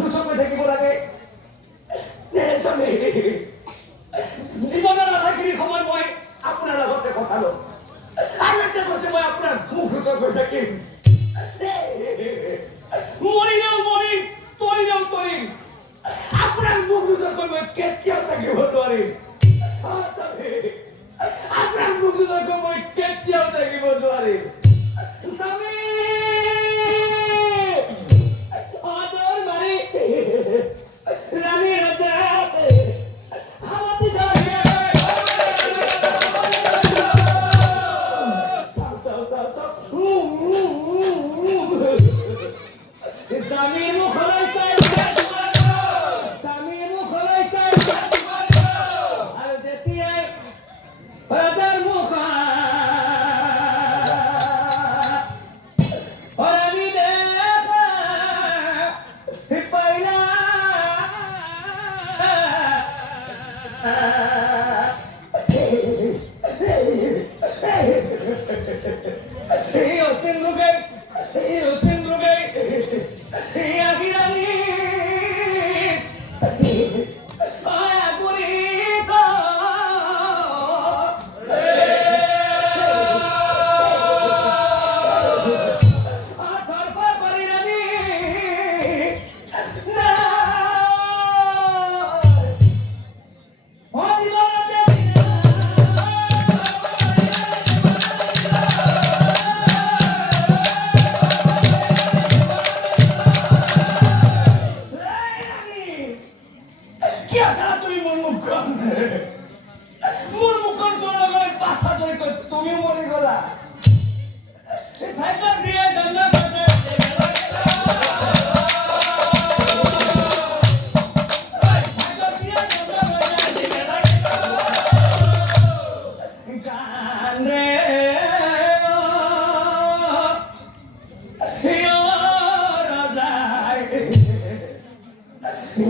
দুচকুৱে থাকিব লাগে জীৱনৰ আধাখিনি সময় মই আপোনাৰ লগতে কটালো আৰু এতিয়া কৈছে মই আপোনাৰ মুখ দুচকুৱে থাকিম মৰিলেও মৰিম তৰিলেও তৰিম আপোনাৰ মুখ দুচকুৱে মই কেতিয়াও থাকিব নোৱাৰিম আপনার মুখে মই কেতিয়াও থাকিব নোৱাৰিম স্বামী আদর মারি রানী রাজা হাওয়াতে ধরে স্বামী মুখ হলাইছে স্বামী মুখ হলাইছে আর যেতিয়াই Padar muka, orang ini hipaya, iyo sendiri, iya kirani.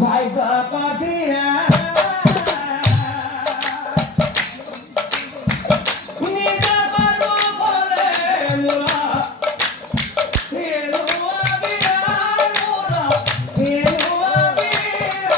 Vai papatia Nida baru boleh murah Hilu abian murah Hilu abian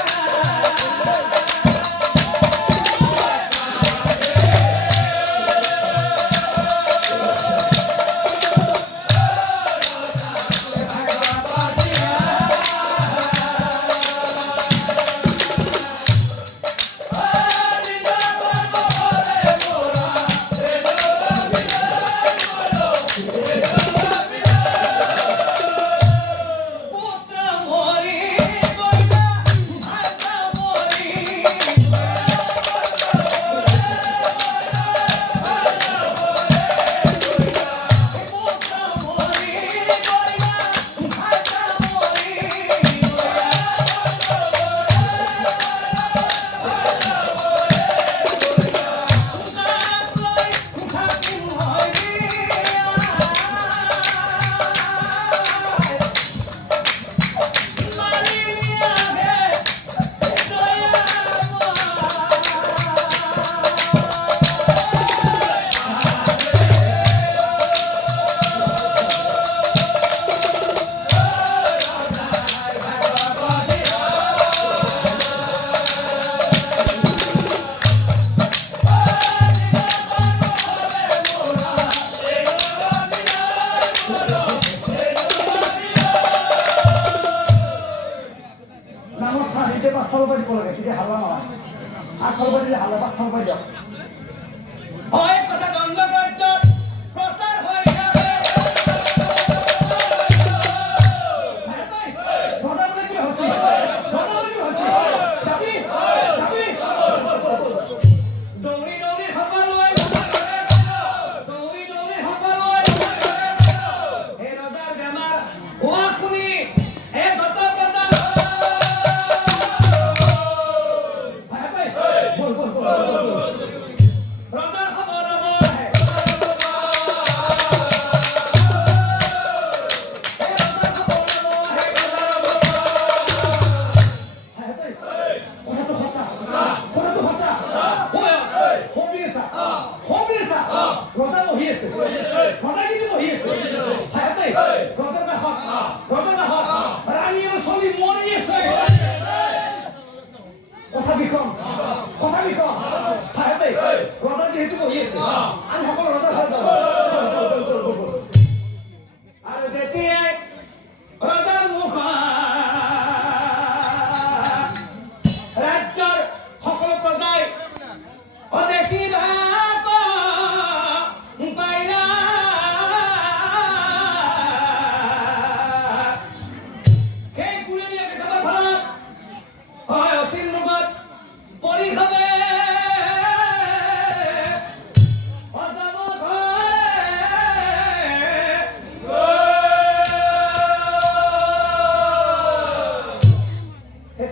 Brother,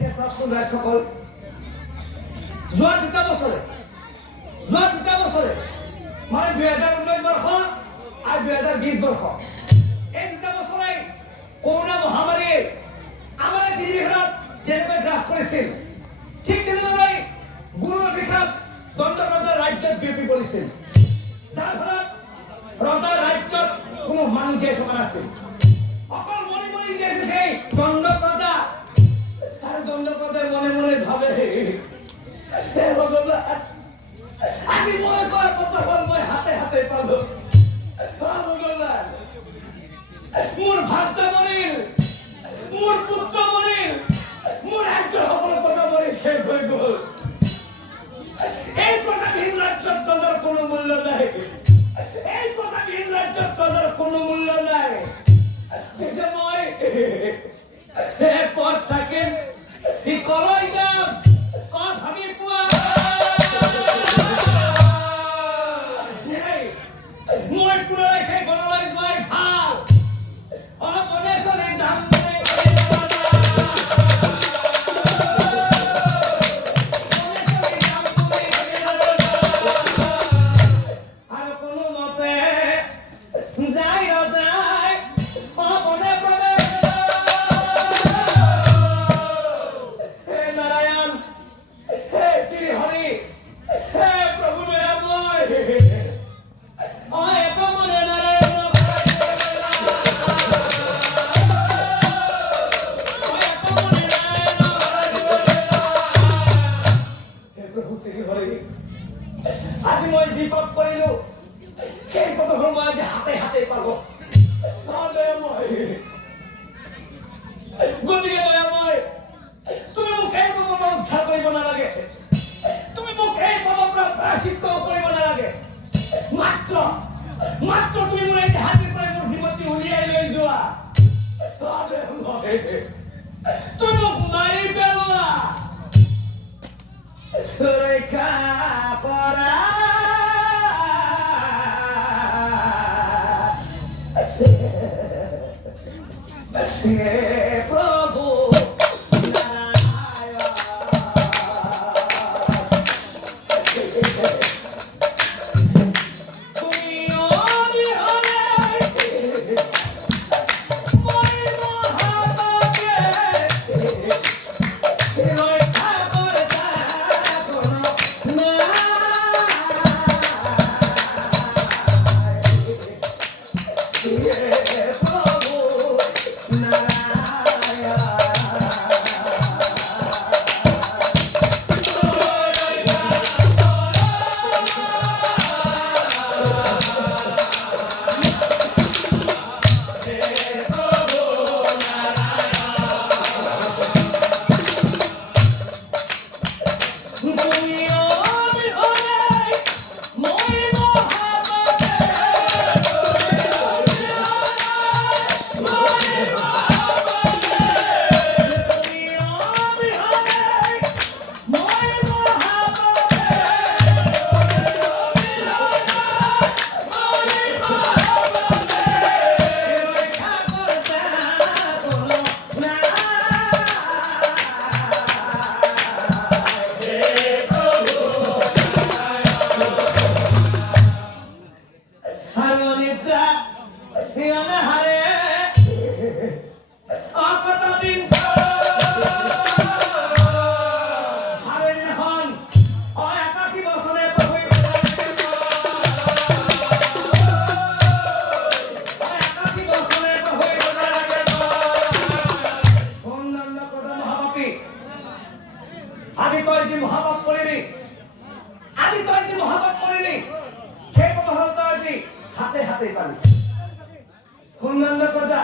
এতিয়া চাওকচোন ৰাইজসকল, যোৱা দুটা বছৰে মানে 2019 বৰ্ষ আৰু 2020 বৰ্ষ, এই দুটা বছৰে কৰোনা মহামাৰীয়ে আমাৰ পৃথিৱীখনত যেনেকৈ গ্ৰাস কৰিছিল, ঠিক তেনেদৰে গুৰুৰ অভিশাপ দণ্ডপ্ৰজা ৰাজ্যত বিয়পি পৰিছিল, যাৰ ফলত ৰজা ৰাজ্যত কোনো মানুহ জীয়াই থকা নাছিল। অকল মনে মনে জীয়াই আছিল সেই দণ্ডপ্ৰজা, আৰু দণ্ডপ্ৰজাই মনে মনে ভাবে হে ভগৱান, আজি মই কোৱাৰ পত্ৰখন মই হাতে হাতে পালো। ভগৱান, মোৰ ভাৰ্যা মৰিল, মোৰ পুত্ৰ মৰিল, মোৰ ৰাজ্যৰ সকলো কথা মৰি শেষ হৈ গ'ল। এই প্ৰজাবিহীন ৰাজ্যত প্ৰজাৰ কোনো মূল্য নাই, এই প্ৰজাবিহীন ৰাজ্যত প্ৰজাৰ কোনো মূল্য নাই। পিছে মই পথ থাকিম, কলৈ যাম কত ভাবি পোৱা মই পুনৰাই সেই বনলৈ যোৱাই ভাল। বনে চলে যাম আৰু কোনো মতে যাই ৰজাই বনে বনে হে নাৰায়ণ, হে শ্ৰী হৰি, হে প্ৰভু দয়াময়, একো মনে নাৰায়ণ আজি মই যি পাপ কৰিলো সেই পদখন মই আজি হাতে হাতে পালো। গতিকে দয়াময়, তুমি মোক এই পদৰ পৰা উদ্ধাৰ কৰিব নালাগে, তুমি মোক এই পদৰ পৰা প্ৰায়শ্চিত্ত কৰিব নালাগে। মাত্ৰ তুমি মোৰ এই হাতীৰ পৰা মোৰ জীৱনটি উলিয়াই লৈ যোৱা। তুমি মোক মাৰি পেলোৱা, ৰক্ষা কৰা। হে প্ৰভু নাৰায়ণ, তুমি অবিহনে মই মহাভাগে ৰক্ষা কৰতা কোনো নাই। হে প্ৰভু আজি তই যি মহাপাপ কৰিলি, সেই কথা তই আজি হাতে হাতে পালি। সুন্দৰ প্ৰজা